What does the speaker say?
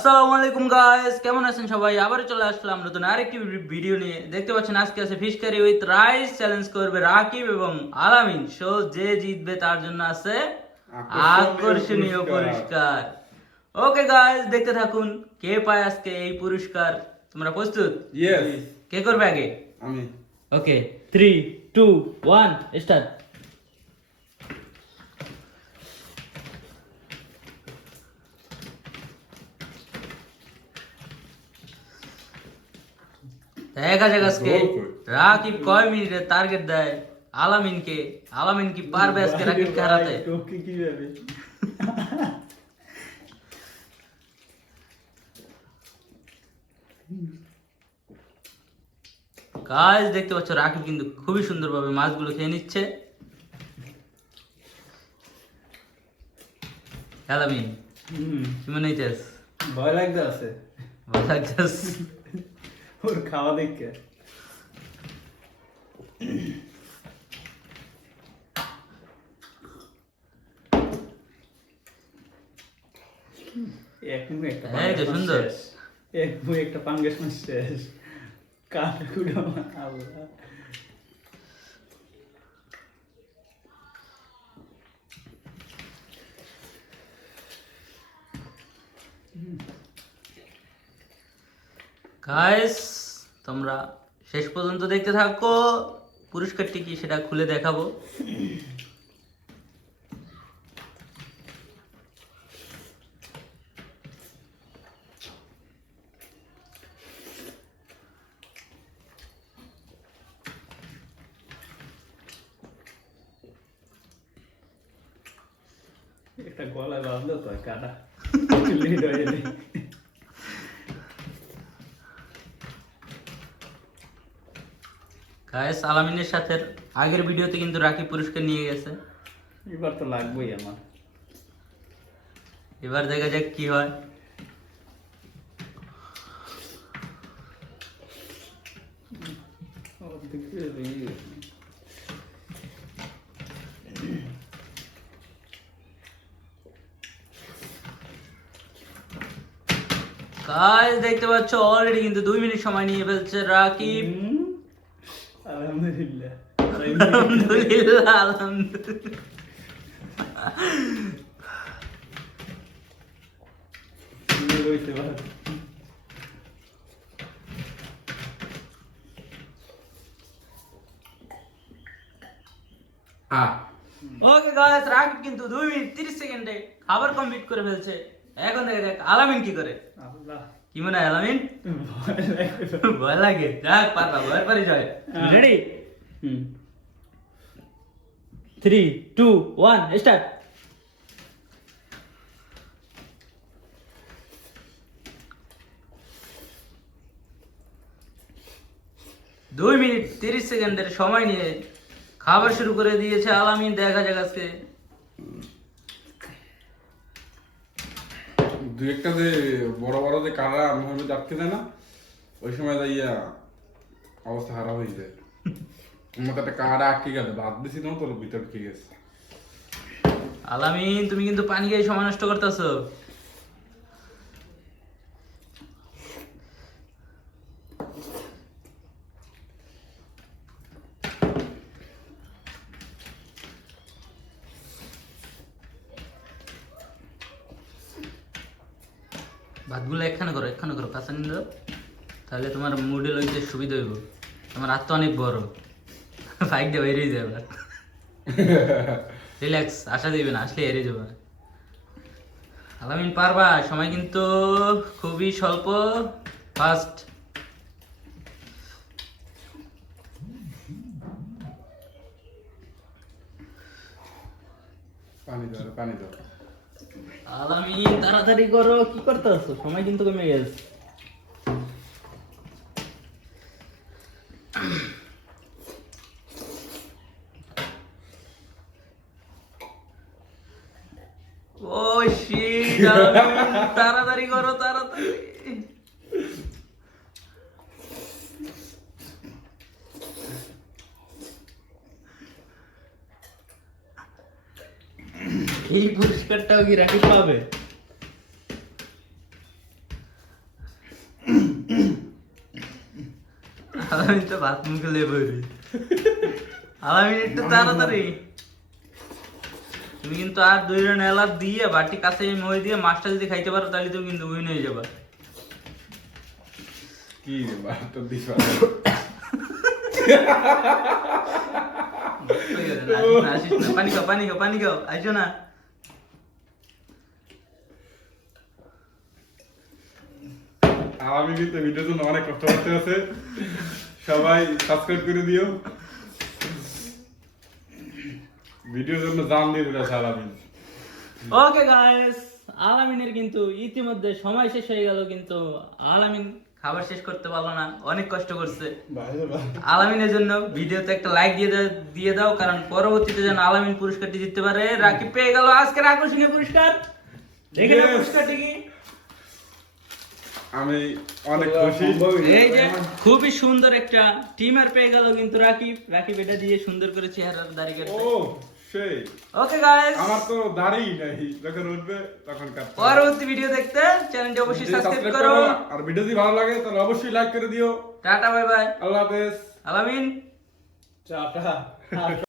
আসসালামু আলাইকুম গাইস, কেমন আছেন সবাই? আবার চলে আসলাম নতুন আরেকটি ভিডিও নিয়ে। দেখতে পাচ্ছেন আজকে আছে fish curry with rice. Challenge করবে রাকিব এবং আলামিন। সো যে জিতবে তার জন্য আছে আকর্ষণীয় পুরস্কার। ওকে গাইস, দেখতে থাকুন কে পায় আজকে এই পুরস্কার। তোমরা প্রস্তুত? ইয়েস। কে করবে আগে? আমি। ওকে, 3 2 1 স্টার্ট। দেখা যাক আজকে রাকিব কয় মিনিটে টার্গেট দেয় আলামিনকে। আলামিন কি পারবে আজকে রাকিবকে হারাতে? গাইস দেখতে পাচ্ছ রাকিব কিন্তু খুবই সুন্দরভাবে মাছগুলো খেয়ে নিচ্ছে। আলামিন কি মনে হইতেছ? ভয় লাগতেছে। ভালো লাগতেছ? ওর খাওয়া দেখে এই যে সুন্দর। একটা পাঙ্গাস মাছ শেষ। কাটা কুড়া আল্লাহ। গাইস তোমরা শেষ পর্যন্ত দেখতে থাকো। পুরস্কারটি কি সেটা খুলে দেখাবো। একটা গলায় বাঁধলো তো কাটা লিড হয়ে যায়। গাইস আলামিনের সাথে আগের ভিডিওতে কিন্তু রাকিব পুরস্কার নিয়ে গেছে। এবার তো লাগবেই আমার। এবার দেখা যাক কি হয়। গাইস দেখতে পাচ্ছ অলরেডি কিন্তু 2 মিনিট সময় নিয়ে ফেলছে রাকিব। আলহামদুলিল্লাহ। আলহামদুলিল্লাহ আলহামদুলিল্লাহ। হ্যাঁ। ওকে গাইস রাকিব কিন্তু 2 মিনিট 30 সেকেন্ডে খাবার কমপ্লিট করে ফেলছে। এখন দেখা যাক আলামিন কি করে। আল্লাহ। কি মনে হয় আলামিন? ভয় লাগে। যাক পারবা, ভয় পারি যায়। রেডি? 3 2 1 স্টার্ট। দুই মিনিট 30 সেকেন্ডের সময় নিয়ে খাবার শুরু করে দিয়েছে আলামিন। দেখা যাক আজকে দু একটা যে বড় বড় যে কারা মহম্মদ আটকে যায় না, ওই সময় যাইয়া অবস্থা খারাপ হয়ে যায়। আমার একটা কারা আটকে গেছে, বাদ দিছি না তোর ভিতর ঢুকে গেছে। আলামিন তুমি কিন্তু পানি খেয়ে সময় নষ্ট করতেছো। ভাতগুলো একখানে করো কাঁচা নিন দাও, তাহলে তোমার মুডে লইতে সুবিধা হইব। তোমার হাত তো অনেক বড়, ফাইক দিয়ে বেরিয়ে যাবে। রিল্যাক্স, আশা দিবে না, আসলে এড়িয়ে যাবে। আলামিন পারবা, সময় কিন্তু খুবই স্বল্প। ফার্স্ট পানি দাও। আলামিন তাড়াতাড়ি করো, কি করতেছো? সময় কিন্তু কমে গেছে। ও শিট, আলামিন তাড়াতাড়ি করো, তাড়াতাড়ি। এই পুরস্কারটাও কি রাকিব পাবে? আলামিন তো ভাত মুখে লেবে আলামিন একটু তাড়াতাড়ি তুমি কিন্তু আর 2 রান এলার দিয়ে বাটি কাছে মই দিয়ে মাছটা যদি খাইতে পারো তাহলে তুমি কিন্তু উইন হয়ে যাবে কি রে বাটা দিবা আসিস না পানি খাও পানি খাও পানি খাও আইসো না আমি কিন্তু ভিডিওর জন্য অনেক কষ্ট করতে আছে সবাই সাবস্ক্রাইব করে দিও ভিডিওর জন্য জান দিয়ে দিল আলামিন ওকে গাইস আলামিনের কিন্তু ইতিমধ্যে সময় শেষ হয়ে গেল কিন্তু আলামিন খাবার শেষ করতে পারলো না অনেক কষ্ট করছে আলামিনের জন্য ভিডিওতে একটা লাইক দিয়ে দাও কারণ পরবর্তীতে যেন আলামিন পুরস্কারটি জিততে পারে রাকিব পেয়ে গেল আজকের আকর্ষণীয় পুরস্কার দেখে নাও Yes! পুরস্কারটি কি আমি অনেক খুশি এই যে খুবই সুন্দর একটা টিমার পেয়ে গেল কিন্তু রাকিব এটা দিয়ে সুন্দর করে চেহারার দাড়ি ও কাটবে সেই ওকে গাইস আমার তো দাড়ি নাই যখন উঠবে তখন কাটতে হবে। পরবর্তী ভিডিও দেখতে চ্যানেলটি অবশ্যই যদি সাবস্ক্রাইব subscribe করো আর ভিডিও যদি ভালো লাগে তাহলে অবশ্যই লাইক করে দিও টাটা বাই বাই আল্লাহ হাফেজ আলামিন চাটা